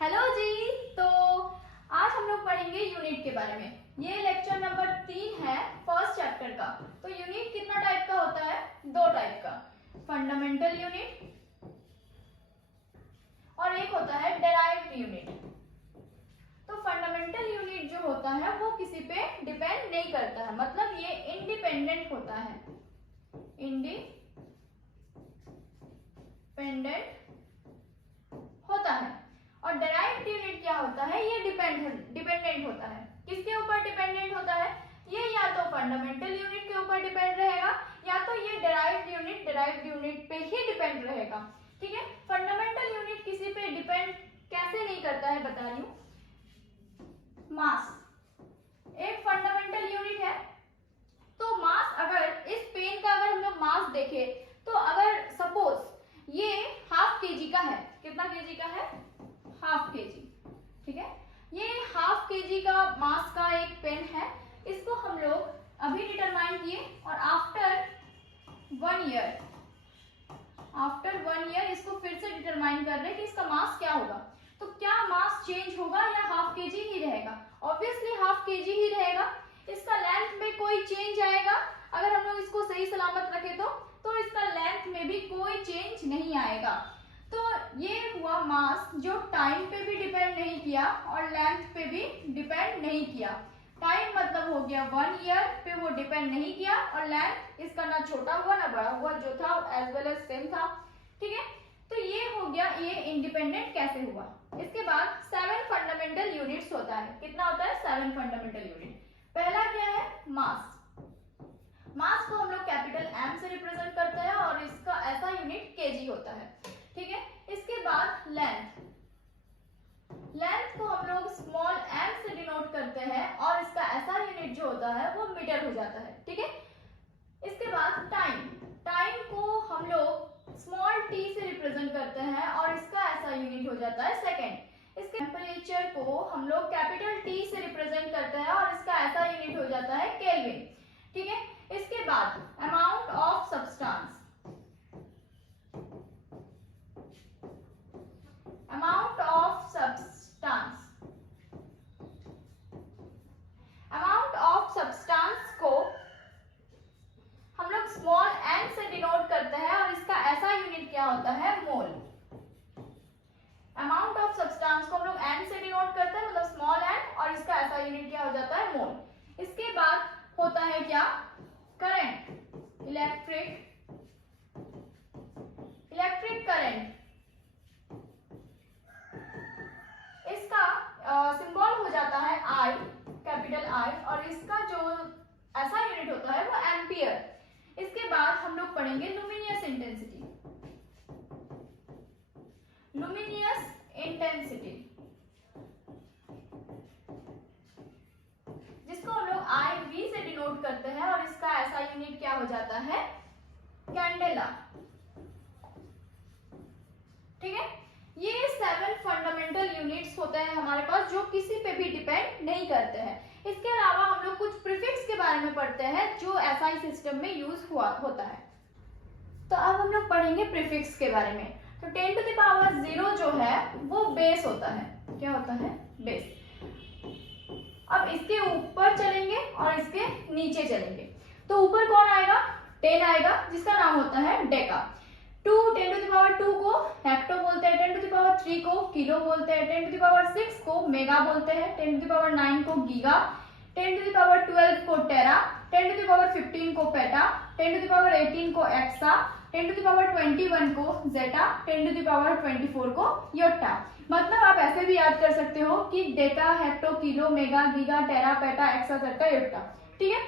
Hello जी। तो आज हम लोग पढ़ेंगे यूनिट के बारे में। ये लेक्चर नंबर 3 है फर्स्ट चैप्टर का। तो यूनिट कितना टाइप का होता है? 2 टाइप का, फंडामेंटल यूनिट और एक होता है डेराइव्ड यूनिट। तो फंडामेंटल यूनिट जो होता है वो किसी पे डिपेंड नहीं करता है, मतलब ये इंडिपेंडेंट होता है, इंडिपेंडेंट होता है। और डेराइव्ड यूनिट क्या होता है? ये डिपेंडेंट होता है। किसके ऊपर डिपेंडेंट होता है? ये या तो फंडामेंटल यूनिट के ऊपर डिपेंड रहेगा या तो ये डेराइव्ड यूनिट पे ही डिपेंड रहेगा। ठीक है। फंडामेंटल यूनिट किसी पे डिपेंड कैसे नहीं करता है बता रही हूँ। मास एक फंडामेंटल यूनिट है। तो मास, अगर इस पेन का अगर हम लोग मास देखें तो अगर सपोज ये हाफ केजी का है, कितना केजी का है? Half KG. ठीक है। ये हाफ केजी का मास का एक पेन है। इसको हम लोग अभी डिटरमाइन किए और आफ्टर 1 ईयर इसको फिर से डिटरमाइन कर रहे हैं कि इसका मास क्या होगा। तो क्या मास चेंज होगा या हाफ केजी ही रहेगा? ऑब्वियसली हाफ केजी ही रहेगा। इसका लेंथ में कोई चेंज आएगा? अगर हम लोग इसको सही सलामत रखें तो इसका लेंथ में भी कोई चेंज नहीं आएगा। तो ये हुआ मास जो टाइम पे भी डिपेंड नहीं किया और लेंथ पे भी डिपेंड नहीं किया। टाइम मतलब हो गया 1 ईयर पे वो डिपेंड नहीं किया और लेंथ इसका ना छोटा हुआ ना बड़ा हुआ, जो था एज वेल एज सेम था। ठीक है। तो ये हो गया, ये इंडिपेंडेंट कैसे हुआ। इसके बाद 7 फंडामेंटल यूनिट्स होता है। कितना होता है? 7 फंडामेंटल यूनिट। पहला क्या है? मास। मास को हम लोग कैपिटल एम से रिप्रेजेंट करते हैं और इसका ऐसा यूनिट केजी होता है। ठीक है। इसके बाद लेंथ को हम लोग स्मॉल एम से डिनोट करते हैं और इसका ऐसा यूनिट जो होता है वो मीटर हो जाता है। ठीक है। इसके बाद टाइम को हम लोग स्मॉल टी से रिप्रेजेंट करते हैं और इसका ऐसा यूनिट हो जाता है सेकेंड। इसके टेम्परेचर को हम लोग कैपिटल टी से रिप्रेजेंट करते हैं और इसका ऐसा यूनिट हो जाता है केल्विन। ठीक है। इसके बाद अमाउंट ऑफ सब्सटेंस, को हम लोग स्मॉल एन से डिनोट करते हैं और इसका ऐसा यूनिट क्या होता है? मोल। अमाउंट ऑफ सब्सटेंस को हम लोग एन से डिनोट करते हैं, मतलब स्मॉल एन, और इसका ऐसा यूनिट क्या हो जाता है? मोल। इसके बाद होता है क्या? Current, electric current. इसका सिंबल हो जाता है आई, कैपिटल आई, और इसका जो ऐसा यूनिट होता है वो एम्पियर। इसके बाद हम लोग पढ़ेंगे लुमिनियस इंटेंसिटी। जिसको हम लोग आई वी से डिनोट करते हैं और इसका ऐसा यूनिट क्या हो जाता है? कैंडेला। ठीक है। ये 7 फंडामेंटल यूनिट्स होते हैं हमारे पास जो किसी पे भी डिपेंड नहीं करते हैं। इसके अलावा हम लोग कुछ प्रीफिक्स के बारे में पढ़ते हैं जो एसआई सिस्टम में यूज होता है। तो अब हम लोग पढ़ेंगे प्रीफिक्स के बारे में। तो 10 टू द पावर 0 जो है वो बेस होता है। क्या होता है? बेस। अब इसके ऊपर चलेंगे और इसके नीचे चलेंगे। तो ऊपर कौन आएगा? 10 आएगा, जिसका नाम होता है डेका। 10 टू द पावर 2 को हेक्टो बोलते हैं, 10 टू द पावर 3 को किलो बोलते हैं, 10 टू द पावर 6 को मेगा बोलते हैं, 10 टू द पावर 9 को गीगा, 10 टू द पावर 12 को टेरा, 10 टू द पावर 15 को पेटा, 10 टू द पावर 18 को एक्सा, 10 टू द पावर 21 को जेटा, 10 टू द पावर 24 को योटा। मतलब आप ऐसे भी याद कर सकते हो कि deca, hecto, kilo, mega, giga, tera, peta, exa, zetta, yotta. ठीक है।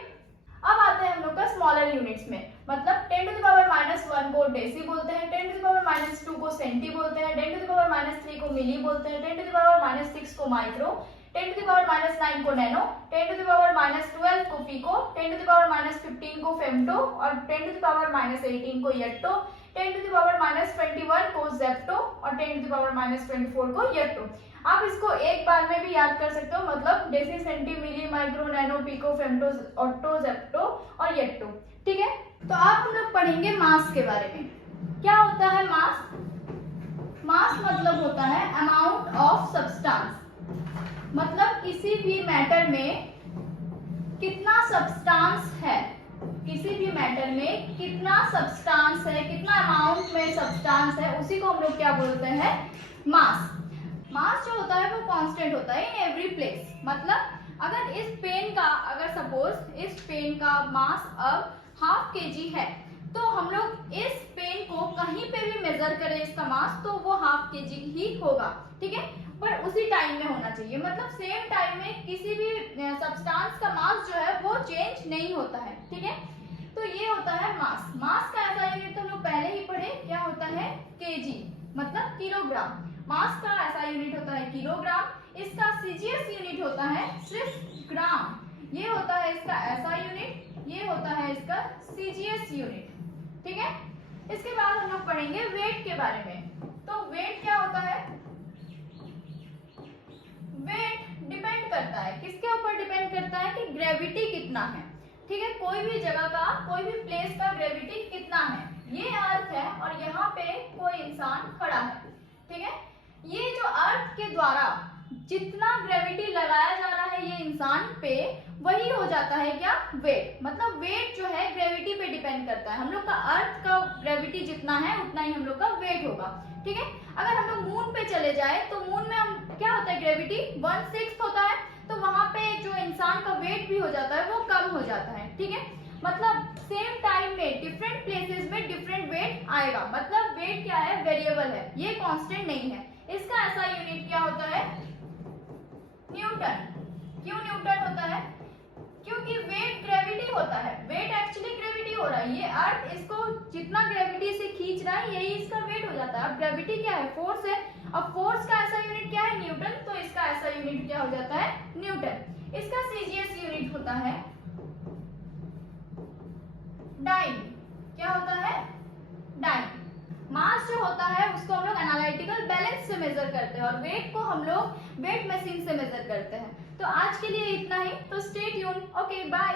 अब आते हैं हम लोग का स्मॉलर यूनिट्स में। मतलब 10 टू द पावर -1 को डेसी बोलते हैं, 10 टू द पावर -2 को सेंटी बोलते हैं, 10 टू द पावर -3 को मिली बोलते हैं, 10 टू द पावर -6 को माइक्रो, 10 टू द पावर -9 को नैनो, 10 टू द पावर -12 को पिको, 10 टू द पावर -15 को फेम्टो और 10 टू द पावर -18 को येट्टो, 10 टू द पावर -21 को जेप्टो और 10 टू द पावर -24 को येट्टो। आप इसको एक बार में भी याद कर सकते हो, मतलब deci, centi, milli, micro, nano, pico, femto, atto, zepto और येट्टो। ठीक है। तो अब हम लोग पढ़ेंगे मास के बारे में। क्या होता है मास? मास मतलब होता है अमाउंट ऑफ भी मैटर में कितना सब्सटेंस है, किसी भी मैटर में कितना सब्सटेंस है, कितना अमाउंट में सब्सटेंस है, उसी को हम लोग क्या बोलते हैं, मास। मास जो होता है वो कांस्टेंट होता है इन एवरी प्लेस। मतलब अगर इस पेन का, अगर सपोज इस पेन का मास अब 1/2 kg है, तो हम लोग इस पेन को कहीं पे भी मेजर करें इसका मास, तो वो 1/2 kg ही होगा, ठीक है। पर उसी टाइम में होना चाहिए, मतलब सेम टाइम में किसी भी सब्सटेंस का मास जो है वो चेंज नहीं होता है, ठीक है। तो ये होता है मास। मास का ऐसा यूनिट तो हम लोग पहले ही पढ़े, क्या होता है, केजी, मतलब किलोग्राम। मास का ऐसा यूनिट होता है किलोग्राम। इसका सीजीएस यूनिट होता है सिर्फ ग्राम। ये होता है इसका ऐसा यूनिट, ये होता है इसका सीजीएस यूनिट, ठीक है। इसके बाद हम लोग पढ़ेंगे वेट के बारे में। तो वेट क्या होता है, वेट डिपेंड करता है, किसके ऊपर डिपेंड करता है कि ग्रेविटी कितना है, ठीक है। कोई भी जगह का, कोई भी प्लेस का ग्रेविटी कितना है। ये अर्थ है और यहाँ पे कोई इंसान खड़ा है, ठीक है। ये जो अर्थ के द्वारा जितना ग्रेविटी लगाया जा रहा है ये इंसान पे, वही हो जाता है क्या, वेट। मतलब वेट जो है ग्रेविटी पे डिपेंड करता है। हम लोग का अर्थ का ग्रेविटी जितना है उतना ही हम लोग का वेट होगा, ठीक है। अगर हम लोग मून पे चले जाए तो मून में हम क्या होता है, ग्रेविटी 1/6 होता है, तो वहां पे जो इंसान का वेट भी हो जाता है वो कम हो जाता है, ठीक है। मतलब सेम टाइम में डिफरेंट प्लेसेस में डिफरेंट वेट आएगा। मतलब वेट क्या है, वेरिएबल है, ये कांस्टेंट नहीं है। इसका ऐसा यूनिट क्या होता है, न्यूटन। क्यों न्यूटन होता है, क्योंकि वेट ग्रेविटी होता है, वेट एक्चुअली ग्रेविटी हो रहा है। ये अर्थ इसको जितना ग्रेविटी से खींच रहा है यही इसका वेट हो जाता है। अब ग्रेविटी क्या है, फोर्स है। अब फोर्स का ऐसा यूनिट क्या है, न्यूटन। तो इसका ऐसा यूनिट क्या हो जाता है, न्यूटन। इसका सीजीएस यूनिट होता है डाइन। क्या होता है, डाइन। मास जो होता है उसको हम लोग एनालिटिकल बैलेंस से मेजर करते हैं और वेट को हम लोग वेट मशीन से मेजर करते हैं। तो आज के लिए इतना ही। तो स्टे ट्यून, ओके बाय।